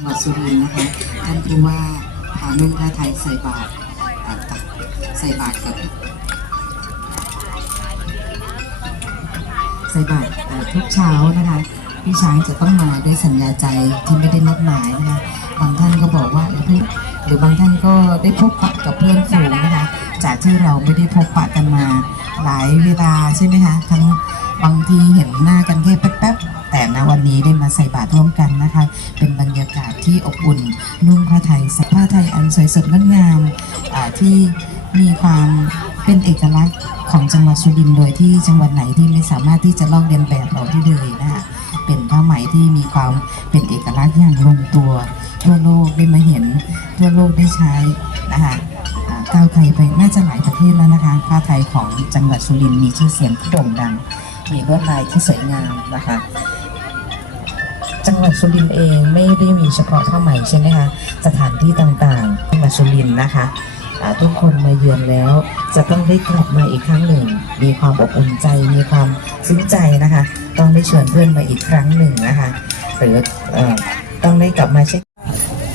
จังหวัดสุรินทร์นะคะท่านผู้ว่าพานุ่งผ้าไทยใส่บาตรตักใส่บาตรกับใส่บาตรทุกเช้านะคะพี่ช้างจะต้องมาด้วยสัญญาใจที่ไม่ได้นัดหมายนะคะบางท่านก็บอกว่าหรือบางท่านก็ได้พบปะกับเพื่อนฝูงนะคะ จากที่เราไม่ได้พบปะกันมาหลายเวลาใช่ไหมคะทั้งบางทีเห็นหน้ากันแค่แป๊บ ๆแต่ณวันนี้ได้มาใส่บาตรร่วมกันนะคะ เป็นบรรยากาศที่อบอุ่นนุ่งผ้าไทยสัผ้าไทยอันสวยสดงดงามที่มีความเป็นเอกลักษณ์ของจังหวัดสุรินทร์โดยที่จังหวัดไหนที่ไม่สามารถที่จะลอกเลียนแบบเราที่เลยนะคะเป็นผ้าไหมที่มีความเป็นเอกลักษณ์อย่างลงตัว ทั่วโลกได้มาเห็นทั่วโลกได้ใช้นะคะก้าวไกลไปน่าจะหลายประเทศแล้วนะคะผ้าไทยของจังหวัดสุรินทร์มีชื่อเสียงที่โด่งดัง มีลวดลายที่สวยงามนะคะ หวัดสุรินทร์เองไม่ได้มีเฉพาะผ้าไหมใช่ไหมคะ สถานที่ต่างๆจังหวัดสุรินทร์นะคะทุกคนมาเยือนแล้ว จะต้องได้กลับมาอีกครั้งหนึ่ง มีความอบอุ่นใจ มีความซึ้งใจนะคะ ต้องได้เชิญเพื่อนมาอีกครั้งหนึ่งนะคะหรืออต้องได้กลับมาเช็ค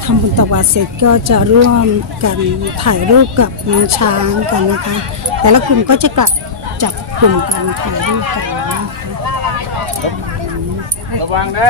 ทำบุญตักบาตรเสร็จก็จะร่วมกันถ่ายรูปกับน้องช้างกันนะคะ แต่ละกลุ่มก็จะกลับจับกลุ่มกันถ่ายรูปกันนะคะระวังนะ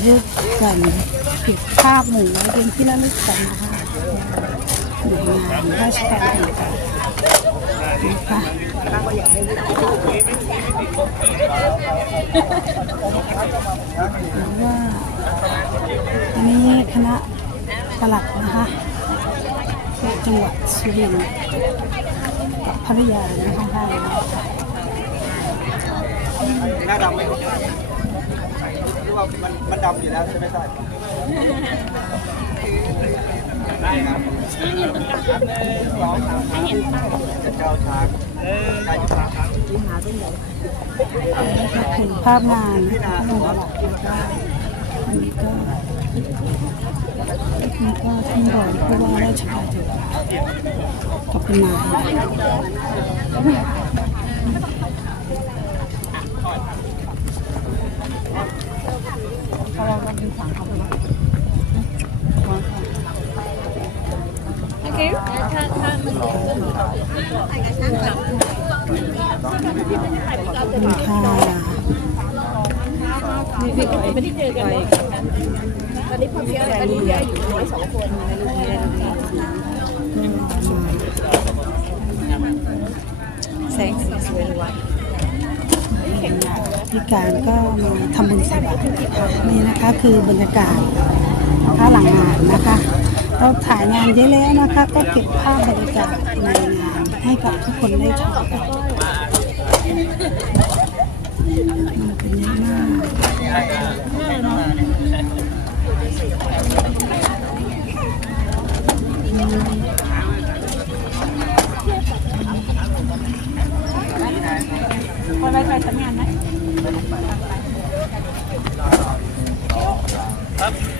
ถ่ายรูปกันเก็บภาพหมู่ไว้เป็นที่ระลึกกันนะคะหน่วยงานราชการต่างๆนะคะว่าอันนี้คณะปลัดนะคะจังหวัดสุรินทร์กับภรรยานะคะได้ หน้าดำไหมหรือว่ามันมันดำอยู่แล้วใช่ไหมใช่ได้ครับสองสามให้เห็นจะเก้าช้างใกล้จะสามครั้งถึงภาพงานนะคะท่านปลัดนะคะอันนี้ก็นี่ก็ท่านรองผู้ว่าราชการจังหวัดกับคุณนายขอบคุณค่ะ ไม่ได้เจอกันเลยตอนนี้พอเพียตอนนี้ยายอยู่น้อยสองคนในโรงเรียนแสงสีสวยวัดพิการก็มาทำบุญใส่บาตรนี่นะคะคือบรรยากาศนะคะหลังงานนะคะ เราถ่ายงานเยอะแล้วนะคะ ก็เก็บภาพบรรยากาศในงานให้กับทุกคนได้ชมกันมาเป็นเยอะมากค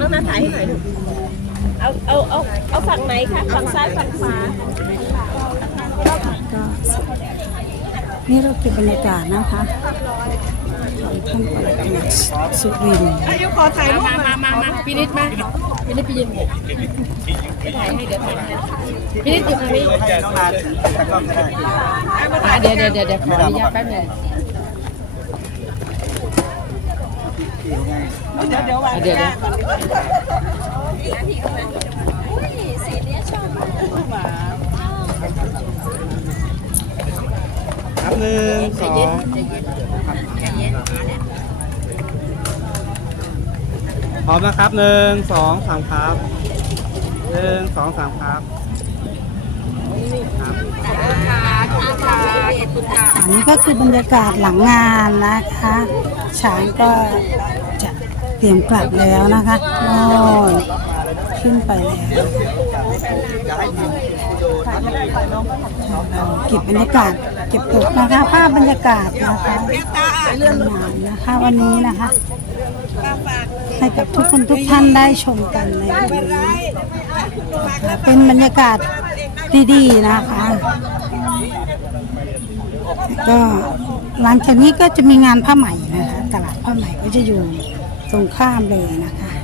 น้องนาถ่ายให้หน่อยลูกเอาเอาเอาเอาฝั่งไหนคะฝั่งซ้ายฝั่งขวาก็นี่เราเก็บบรรยากาศนะคะของท่านปลัดจังหวัดสุรินทร์อายุขอถ่ายรูปมามามามาพี่นิดมาพี่นิดไปยืนถ่ายให้เดี๋ยวถ่ายให้พี่นิดอยู่ตรงนี้น้องนาถือตะกล้องก็ได้เดี๋ยวเดี๋ยวเดี๋ยวเดี๋ยวขออนุญาตแป๊บนึง ที่ยังไง เดี๋ยวเดี๋ยววางเดี๋ยวเดี๋ยวครับหนึ่งสองพร้อมนะครับหนึ่งสองสามครับหนึ่งสองสามครับครับอันนี้ก็คือบรรยากาศหลังงานนะคะช้างก็จะ เตรียมกลับแล้วนะคะโน่นขึ้นไปแล้วเราเก็บบรรยากาศเก็บตกนะคะภาพบรรยากาศนะคะงานนะคะวันนี้นะคะ ให้กับทุกคนทุกท่านได้ชมกันในวันนี้เป็นบรรยากาศดีๆนะคะก็หลังจากนี้ก็จะมีงานผ้าไหม่นะคะตลาดผ้าไหม่ก็จะอยู่ ตรงข้ามเลยนะคะย้อนไหมคะ